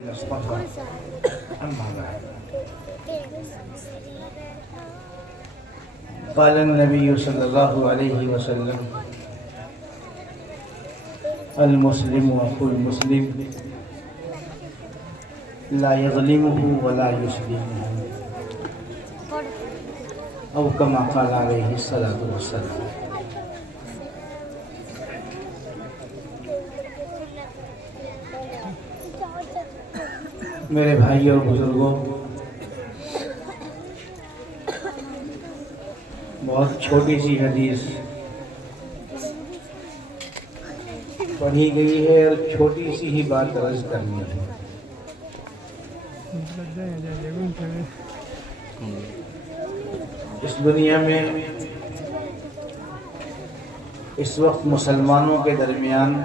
क़ाल नबी सल्लल्लाहु अलैहि वसल्लम अल मुस्लिम अखुल मुस्लिम ला यज़लिमुहु व ला युस्लिमुहु औ कमा क़ाल अलैहि सल्लतु वस्सलाम। मेरे भाई और बुजुर्गों, बहुत छोटी सी हदीस पढ़ी गई है और छोटी सी ही बात अर्ज करनी है। इस दुनिया में इस वक्त मुसलमानों के दरमियान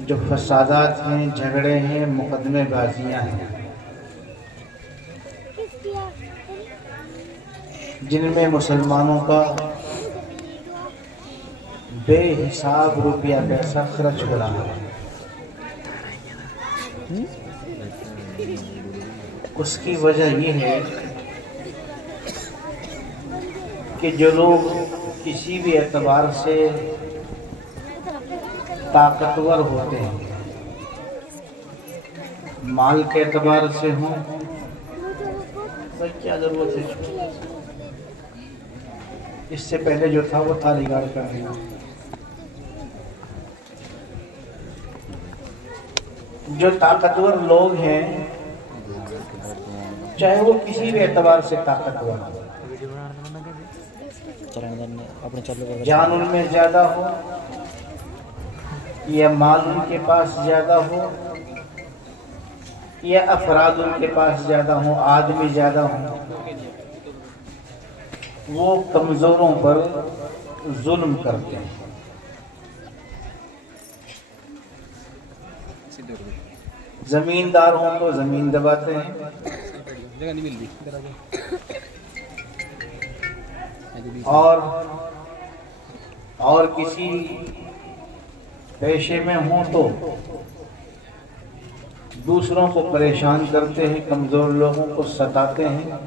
जो फसादात हैं, झगड़े हैं, मुकदमेबाजियाँ हैं, जिनमें मुसलमानों का बेहिसाब रुपया पैसा खर्च हो रहा है, उसकी वजह ये है कि जो लोग किसी भी एतबार से ताकतवर होते हैं, माल के एतबार से हों, क्या जरूरत है, इससे पहले जो था वो था रिगाड़ कर दिया। जो ताकतवर लोग हैं, चाहे वो किसी भी एतबार से ताकतवर हो, जान उनमें ज्यादा हो या माल उनके पास ज्यादा हो या अफराद उनके पास ज्यादा हो, आदमी ज्यादा हो, वो कमजोरों पर जुल्म करते हैं। जमींदार हों तो जमीन दबाते हैं, और किसी पेशे में हों तो दूसरों को परेशान करते हैं, कमजोर लोगों को सताते हैं,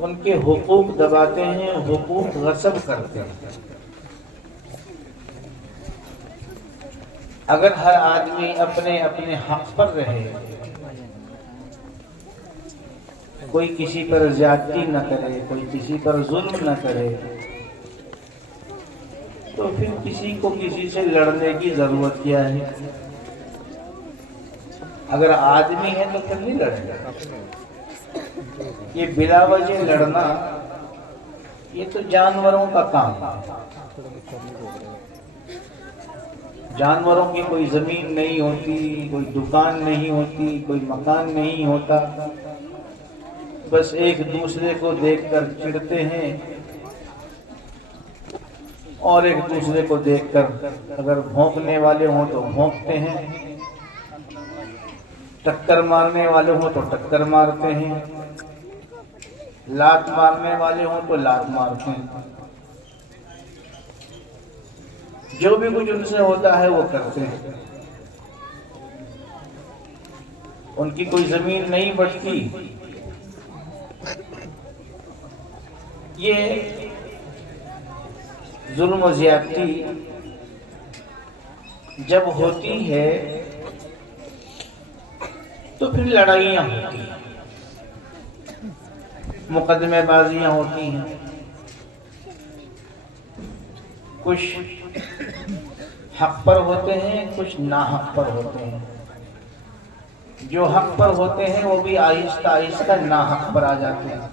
उनके हुकूक दबाते हैं, हुकूक गस्ब करते हैं। अगर हर आदमी अपने अपने हक पर रहे, कोई किसी पर ज्यादती न करे, कोई किसी पर जुल्म न करे, तो फिर किसी को किसी से लड़ने की जरूरत क्या है? अगर आदमी है तो फिर नहीं लड़ेगा। ये बिला वजह लड़ना, ये तो जानवरों का काम है। जानवरों की कोई जमीन नहीं होती, कोई दुकान नहीं होती, कोई मकान नहीं होता, बस एक दूसरे को देखकर चिढ़ते हैं और एक दूसरे को देखकर अगर भौंकने वाले हों तो भौंकते हैं, टक्कर मारने वाले हों तो टक्कर मारते हैं, लात मारने वाले हों तो लात मारते हैं। जो भी कुछ उनसे होता है वो करते हैं। उनकी कोई जमीन नहीं बढ़ती। ये जुल्म और ज़्यादती जब होती है तो फिर लड़ाइयाँ होती हैं, मुकदमेबाजियाँ होती हैं। कुछ हक पर होते हैं, कुछ नाहक पर होते हैं। जो हक पर होते हैं वो भी आहिस्ता आहिस्ता नाहक पर आ जाते हैं।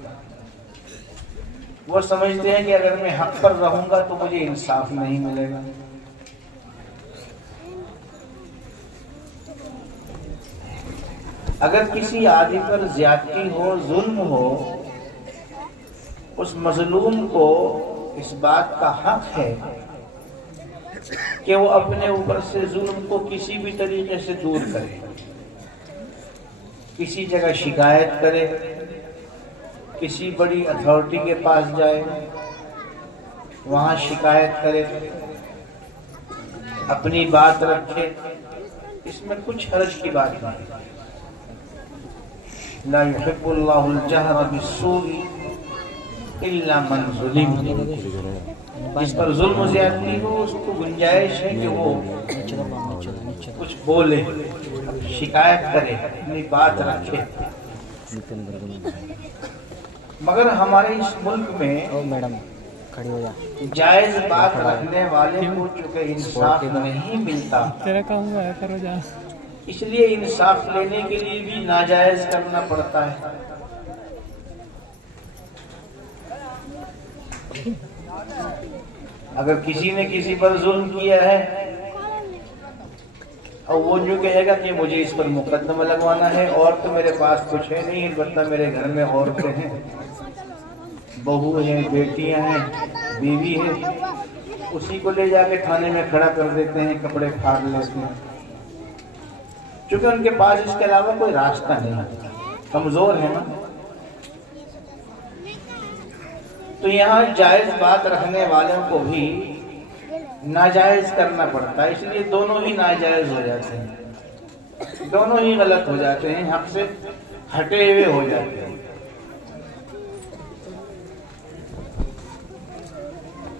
वो समझते हैं कि अगर मैं हक पर रहूंगा तो मुझे इंसाफ नहीं मिलेगा। अगर किसी आदमी पर ज्यादती हो, जुल्म हो, उस मजलूम को इस बात का हक है कि वो अपने ऊपर से जुल्म को किसी भी तरीके से दूर करे, किसी जगह शिकायत करे, किसी बड़ी अथॉरिटी के पास जाए, वहाँ शिकायत करे, अपनी बात रखे, इसमें कुछ हर्ज की बात नहीं। ला युहिब्बुल्लाहुल जहरा बिस्सूई इल्ला मन ज़ुलिम। जिस पर जुल्म ज़्यादती हो उसको गुंजाइश है कि वो कुछ बोले, शिकायत करे, अपनी बात रखे। मगर हमारे इस मुल्क में मैडम खड़ी हो जा, जायज बात रखने वाले को चूंकि इंसाफ नहीं मिलता, तेरा काम हुआ है, करो जा। इसलिए इंसाफ लेने के लिए भी नाजायज करना पड़ता है। अगर किसी ने किसी पर जुल्म किया है और वो जो कहेगा कि मुझे इस पर मुकदमा लगवाना है, और तो मेरे पास कुछ है नहीं, अलबत्ता मेरे घर में औरतें हैं, बहू हैं, बेटियां हैं, बीवी है, उसी को ले जाके थाने में खड़ा कर देते हैं, कपड़े फाड़ लेते हैं, क्योंकि उनके पास इसके अलावा कोई रास्ता नहीं, कमजोर है ना। तो यहाँ जायज बात रखने वालों को भी नाजायज करना पड़ता है, इसलिए दोनों ही नाजायज हो जाते हैं, दोनों ही गलत हो जाते हैं, हक से हटे हुए हो जाते हैं।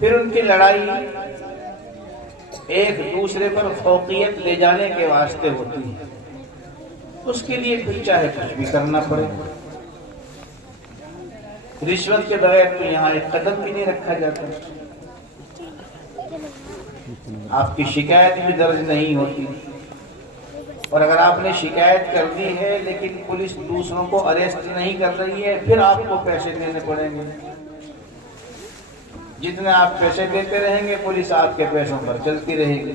फिर उनकी लड़ाई एक दूसरे पर फौकियत ले जाने के वास्ते होती है, उसके लिए फिर चाहे कुछ भी करना पड़े। रिश्वत के बगैर तो यहाँ एक कदम भी नहीं रखा जाता, आपकी शिकायत भी दर्ज नहीं होती, और अगर आपने शिकायत कर दी है लेकिन पुलिस दूसरों को अरेस्ट नहीं कर रही है, फिर आपको पैसे देने पड़ेंगे। जितने आप पैसे देते रहेंगे पुलिस आपके पैसों पर चलती रहेगी।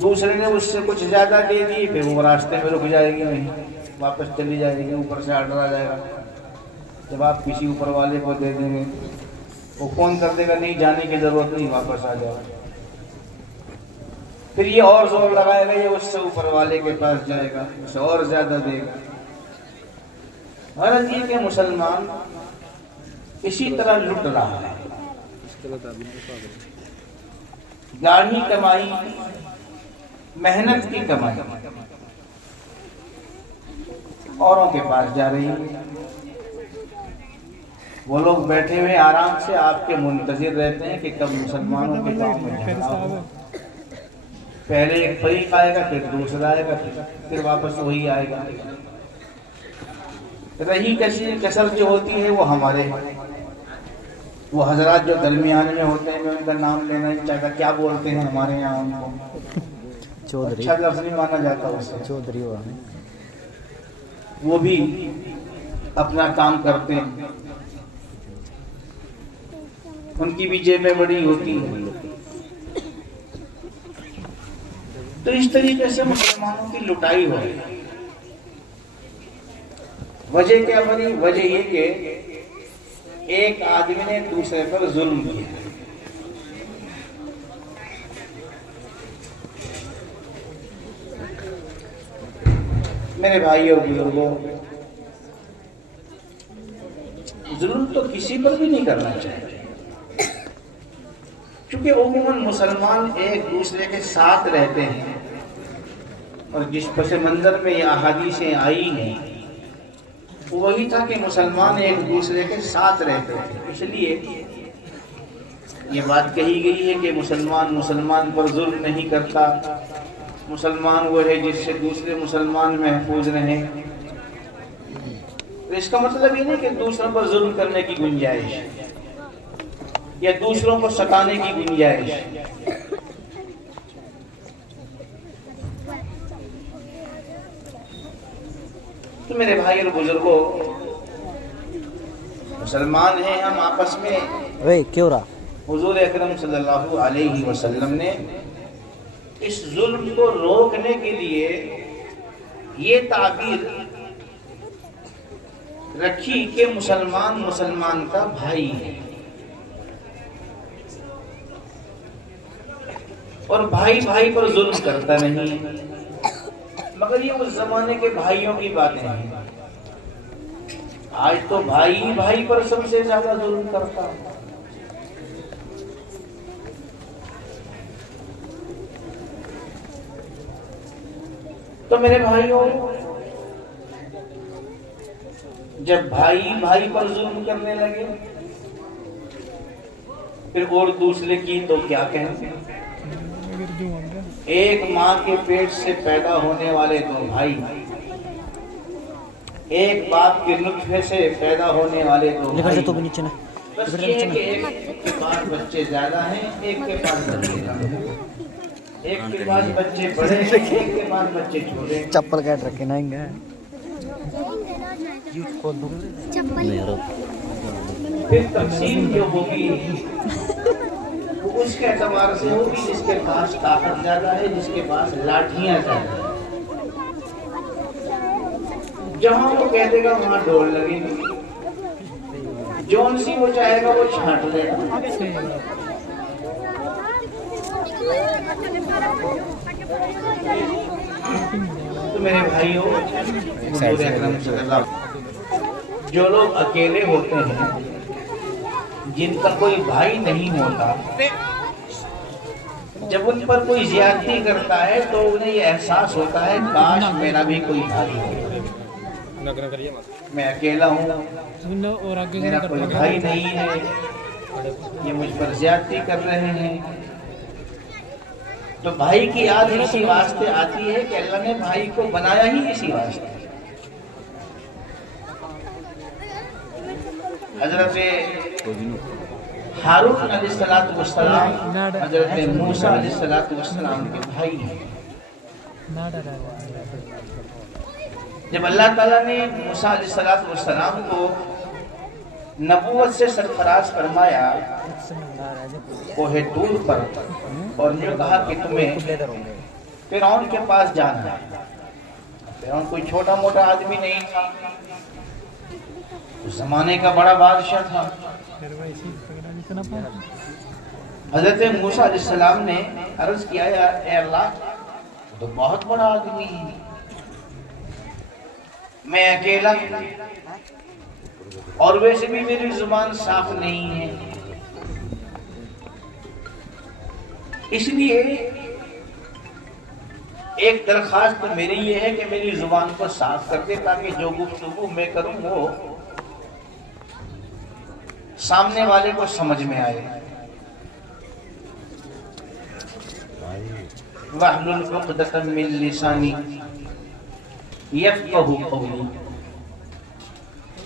दूसरे ने उससे कुछ ज्यादा दे दी, फिर वो रास्ते में रुक जाएगी, नहीं वापस चली जाएगी, ऊपर से ऑर्डर आ जाएगा। जब आप किसी ऊपर वाले को दे देंगे, वो फोन कर देगा, नहीं जाने की जरूरत नहीं, वापस आ जाओ। फिर ये और जोर लगाएगा, ये उससे ऊपर वाले के पास जाएगा, उसे और ज्यादा देगा। गरज ये कि मुसलमान इसी तरह लुट रहा है। गाढ़ी कमाई, मेहनत की कमाई औरों के पास जा रही है। वो लोग बैठे हुए आराम से आपके मुंतजिर रहते हैं कि कब मुसलमानों के गांव में झगड़ा हो। पहले एक फरीक आएगा, फिर दूसरा आएगा, फिर वापस वही आएगा। रही कसर जो होती है वो हमारे, वो हजरात जो दरमियान में होते हैं, मैं उनका नाम लेना नहीं चाहता, क्या बोलते हैं हमारे यहाँ उनको, चौधरी, अच्छा लफ्ज़ नहीं माना जाता उससे, चौधरी हुआ, वो भी अपना काम करते हैं, उनकी भी जेबें बड़ी होती हैं। तो इस तरीके से मुसलमानों की लुटाई हो रही है। वजह क्या बनी? वजह ये कि एक आदमी ने दूसरे पर जुल्म किया। मेरे भाई और बुजुर्गों, जुल्म तो किसी पर भी नहीं करना चाहिए, क्योंकि उम्मन मुसलमान एक दूसरे के साथ रहते हैं, और जिस पस मंजर में ये अहादीसें आई हैं वो वही था कि मुसलमान एक दूसरे के साथ रहते थे। इसलिए ये बात कही गई है कि मुसलमान मुसलमान पर जुल्म नहीं करता, मुसलमान वो है जिससे दूसरे मुसलमान महफूज रहें। तो इसका मतलब ये नहीं कि दूसरों पर जुल्म करने की गुंजाइश या दूसरों को सताने की गुंजाइश। तो मेरे भाई और बुजुर्गों, मुसलमान हैं हम, आपस में वे क्यों रहा? हुजूर अकरम सल्लल्लाहु अलैहि वसल्लम ने इस जुल्म को रोकने के लिए ये ताबीर रखी कि मुसलमान मुसलमान का भाई है, और भाई भाई पर जुल्म करता नहीं है। मगर ये उस जमाने के भाइयों की बातें हैं। आज तो भाई ही भाई पर सबसे ज्यादा जुल्म करता है। तो मेरे भाइयों, जब भाई भाई पर जुल्म करने लगे, फिर और दूसरे की तो क्या कहेंगे। एक माँ के पेट से पैदा होने वाले दो भाई, एक बाप के नुत्फे से पैदा होने वाले दो भाई, तो भी नीचे ना। बस ये है कि एक के पास बच्चे ज्यादा हैं, एक के पास बच्चे कम हैं। एक के पास बच्चे बड़े हैं, एक के पास बच्चे छोटे हैं। चप्पल काट रखे ना इंगे खोल दो। फिर तकसीम जो होगी वो उसके एतबार से होगी, जिसके पास ताकत ज्यादा है, जिसके पास लाठियां ज्यादा है। जहां वो कह देगा वहां डोर लगेगी, जौन सी वो चाहेगा वो छांट लेगा। तो मेरे भाइयों, जो लोग अकेले होते हैं, जिनका कोई भाई नहीं होता, जब उन पर कोई ज्यादती करता है तो उन्हें ये एहसास होता है काश मेरा भी कोई भाई हो। मैं अकेला हूँ, मेरा कोई भाई नहीं है, ये मुझ पर ज्यादती कर रहे हैं। तो भाई की याद इसी वास्ते आती है कि अल्लाह ने भाई को बनाया ही इसी वास्ते। हजरत हारून अलैहिस्सलाम हजरत मूसा अलैहिस्सलाम के भाई हैं। जब अल्लाह ताला ने मूसा अलैहिस्सलाम को नबूवत से सरफराज फरमाया कोहे तूर पर, और जो कहा कि तुम्हें फिरौन के पास जाना है। फिरौन कोई छोटा मोटा आदमी नहीं था, उस जमाने का बड़ा बादशाह था। हजरत मूसा अलैहिस्सलाम ने अर्ज किया, ए अल्लाह, तो बहुत बड़ा आदमी है, मैं अकेला और वैसे भी मेरी जुबान साफ नहीं है, इसलिए एक दरखास्त तो मेरी ये है कि मेरी जुबान को साफ कर दे, ताकि जो गुफ्तगू मैं करूं वो सामने वाले को समझ में आए। वहलुल उक़दतम मिन लिसानी यफ़क़हू क़ौली।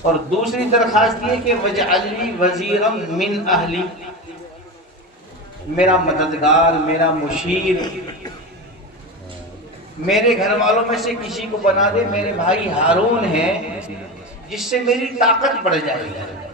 और दूसरी दरखास्त ये कि वजअलनी वज़ीरम मिन अहली, मेरा मददगार, मेरा मुशीर, मेरे घर वालों में से किसी को बना दे। मेरे भाई हारून है, जिससे मेरी ताकत बढ़ जाएगी।